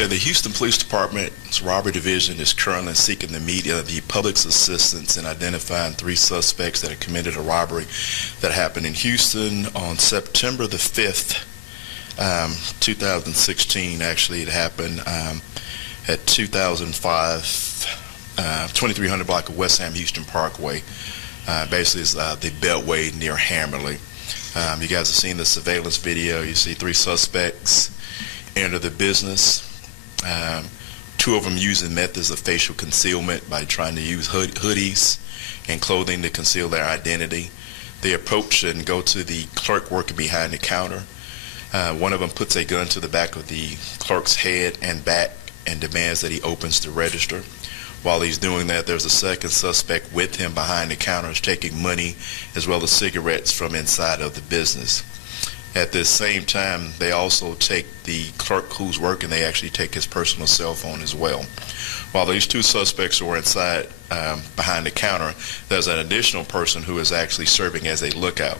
Okay, the Houston Police Department's robbery division is currently seeking the public's assistance in identifying 3 suspects that have committed a robbery that happened in Houston on September the 5th, 2016. Actually, it happened at 2005, 2300 block of West Ham Houston Parkway. Basically, it's the Beltway near Hammerley. You guys have seen the surveillance video. You see 3 suspects enter the business. 2 of them using methods of facial concealment by trying to use hoodies and clothing to conceal their identity. They approach and go to the clerk working behind the counter. One of them puts a gun to the back of the clerk's head and back and demands that he opens the register. While he's doing that, there's a second suspect with him behind the counter taking money as well as cigarettes from inside of the business. At this same time, they also take the clerk who's working, they actually take his personal cell phone as well. While these 2 suspects were inside behind the counter, there's an additional person who is actually serving as a lookout.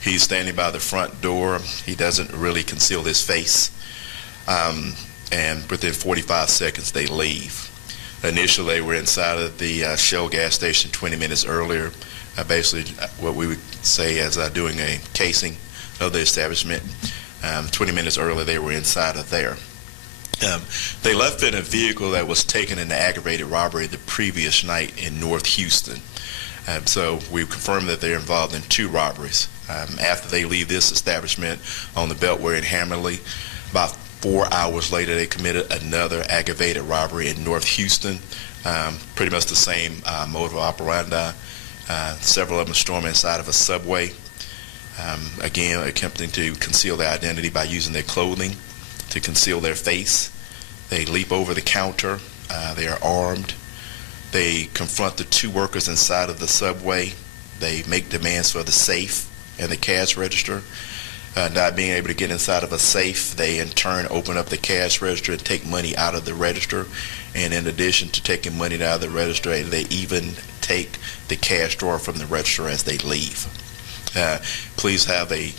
He's standing by the front door. He doesn't really conceal his face. And within 45 seconds, they leave. Initially, they were inside of the Shell gas station 20 minutes earlier, basically what we would say as doing a casing of the establishment. 20 minutes earlier, they were inside of there. They left in a vehicle that was taken in the aggravated robbery the previous night in North Houston. So we've confirmed that they're involved in 2 robberies. After they leave this establishment on the Beltway in Hammerley, about 4 hours later, they committed another aggravated robbery in North Houston. Pretty much the same modus operandi. Several of them storm inside of a subway. Again, attempting to conceal their identity by using their clothing to conceal their face. They leap over the counter. They are armed. They confront the 2 workers inside of the subway. They make demands for the safe and the cash register. Not being able to get inside of a safe, they in turn open up the cash register and take money out of the register. And in addition to taking money out of the register, they even take the cash drawer from the register as they leave. Please have a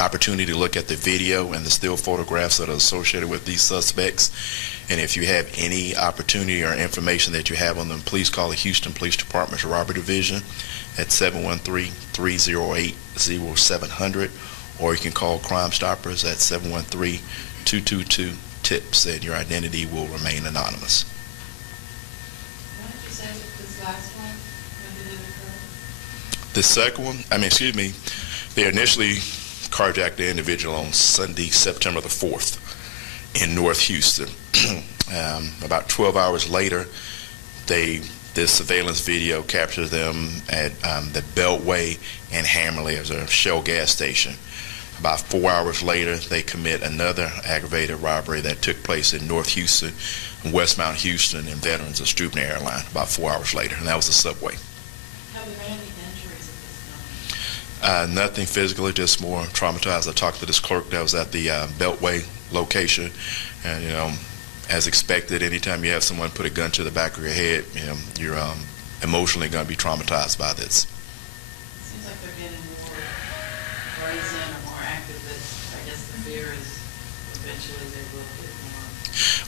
opportunity to look at the video and the still photographs that are associated with these suspects. And if you have any opportunity or information that you have on them, please call the Houston Police Department's Robbery Division at 713-308-0700, or you can call Crime Stoppers at 713-222-TIPS, and your identity will remain anonymous. Why did you say this last one? When did it occur? The second one, they initially carjacked the individual on Sunday, September the 4th in North Houston. About 12 hours later, this surveillance video captures them at the Beltway in Hammerley as a Shell gas station. About 4 hours later, they commit another aggravated robbery that took place in North Houston, Westmount Houston, and Veterans of Stupner Airline about 4 hours later, and that was the subway. Have there been any injuries at this time? Nothing physically, just more traumatized. I talked to this clerk that was at the Beltway location, and as expected, anytime you have someone put a gun to the back of your head, you're emotionally going to be traumatized by this. It seems like they're getting more brazen or more active. I guess the fear is eventually they will get more.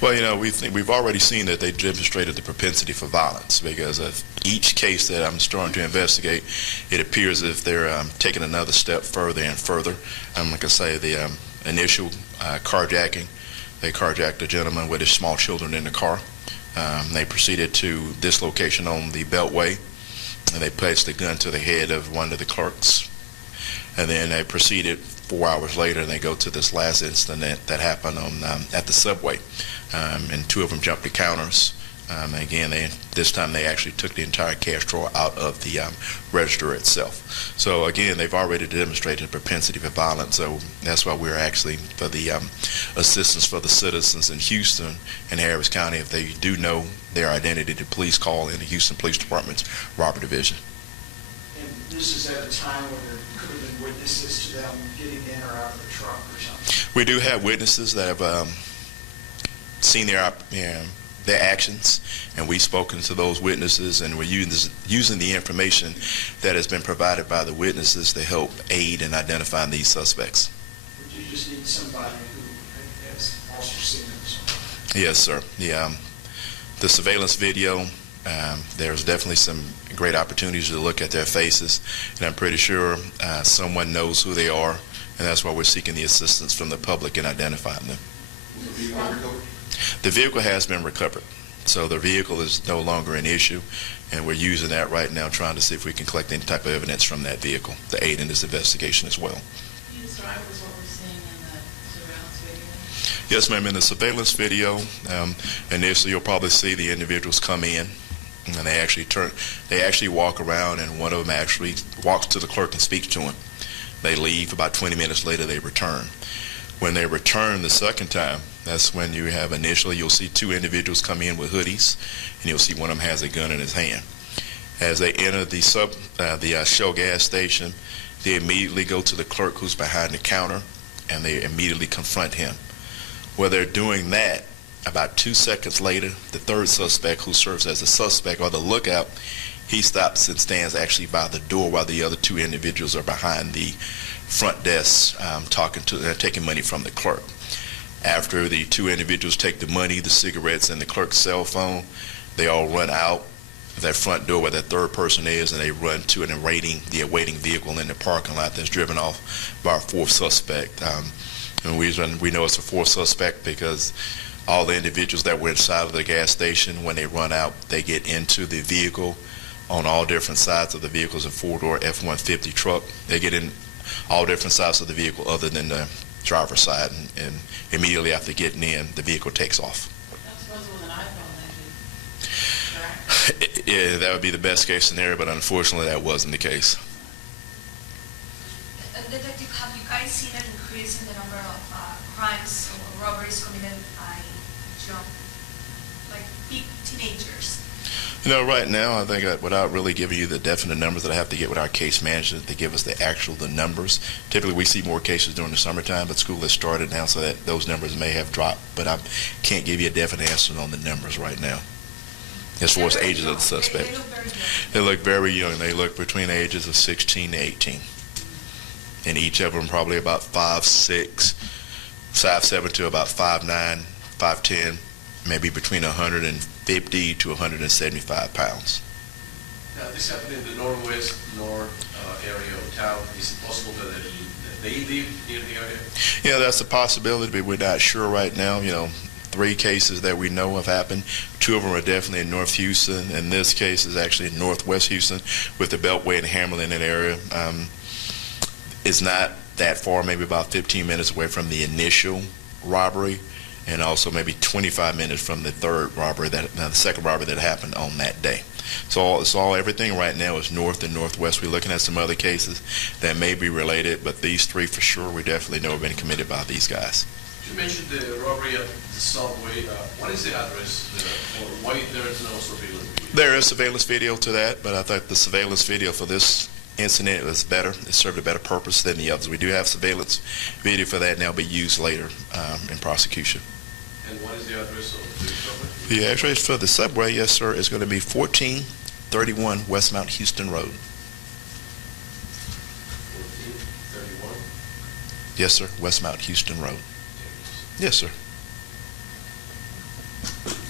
Well, we've already seen that they demonstrated the propensity for violence, because of each case that I'm starting to investigate, it appears as if they're taking another step further and further. Like I say, the initial carjacking, they carjacked a gentleman with his small children in the car. They proceeded to this location on the Beltway, and they placed a gun to the head of one of the clerks. And then they proceeded 4 hours later, and they go to this last incident that happened on at the subway. And 2 of them jumped the counters. Again, this time they actually took the entire cash drawer out of the register itself. So again, they've already demonstrated a propensity for violence. So that's why we're actually for the assistance for the citizens in Houston and Harris County. If they do know their identity, to please call in the Houston Police Department's Robbery Division. And this is at a time when there could have been witnesses to them getting in or out of the truck or something. We do have witnesses that have seen their actions, and we've spoken to those witnesses, and we're using the information that has been provided by the witnesses to help aid in identifying these suspects. Would you just need somebody who has also seen this? Yes, sir. The surveillance video, there's definitely some great opportunities to look at their faces, and I'm pretty sure someone knows who they are, and that's why we're seeking the assistance from the public in identifying them. The vehicle has been recovered, so the vehicle is no longer an issue, and we're using that right now, trying to see if we can collect any type of evidence from that vehicle to aid in this investigation as well. These drivers, what we're seeing in the surveillance video? Yes, ma'am. In the surveillance video, initially you'll probably see the individuals come in, and they actually walk around, and one of them actually walks to the clerk and speaks to him. They leave. About 20 minutes later, they return. When they return the second time, that's when you have initially, you'll see two individuals come in with hoodies, and you'll see one of them has a gun in his hand. As they enter the Shell gas station, they immediately go to the clerk who's behind the counter, and they immediately confront him. While they're doing that, about 2 seconds later, the third suspect, who serves as the suspect or the lookout, he stops and stands actually by the door while the other two individuals are behind the front desk taking money from the clerk. After the two individuals take the money, the cigarettes, and the clerk's cell phone, they all run out that front door where that third person is, and they run to the awaiting vehicle in the parking lot that's driven off by our fourth suspect. And we know it's a fourth suspect because all the individuals that were inside of the gas station, when they run out, they get into the vehicle on all different sides of the vehicle. It's a four-door F-150 truck. They get in all different sides of the vehicle other than the driver's side, and immediately after getting in, the vehicle takes off. That's supposed with an iPhone, actually. Yeah, that would be the best case scenario, but unfortunately that wasn't the case. Detective, have you guys seen an increase in the number of crimes or robberies committed by teenagers? Right now, I think without really giving you the definite numbers that I have to get with our case managers to give us the numbers. Typically, we see more cases during the summertime, but school has started now, so that those numbers may have dropped. But I can't give you a definite answer on the numbers right now. As far as ages of the suspect, they look very young. They look between the ages of 16 to 18, and each of them probably about 5'6", 5'7" to about 5'9", 5'10", maybe between 150 to 175 pounds. Now, this happened in the north area of town. Is it possible that they live near the area? Yeah, that's a possibility, but we're not sure right now. 3 cases that we know have happened. 2 of them are definitely in North Houston, and this case is actually in Northwest Houston with the Beltway and Hamlin area. It's not that far, maybe about 15 minutes away from the initial robbery, and also maybe 25 minutes from the third robbery, the second robbery that happened on that day. So everything right now is north and northwest. We're looking at some other cases that may be related, but these 3 for sure, we definitely know have been committed by these guys. You mentioned the robbery at the subway. What is the address or why there is no surveillance video? There is surveillance video to that, but I thought the surveillance video for this incident was better. It served a better purpose than the others. We do have surveillance video for that, and that'll be used later in prosecution. And what is the address of the subway? The address for the subway, yes, sir, is going to be 1431 Westmount Houston Road. 1431? Yes, sir, Westmount Houston Road. Yes, sir.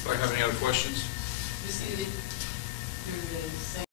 Do I have any other questions? You see,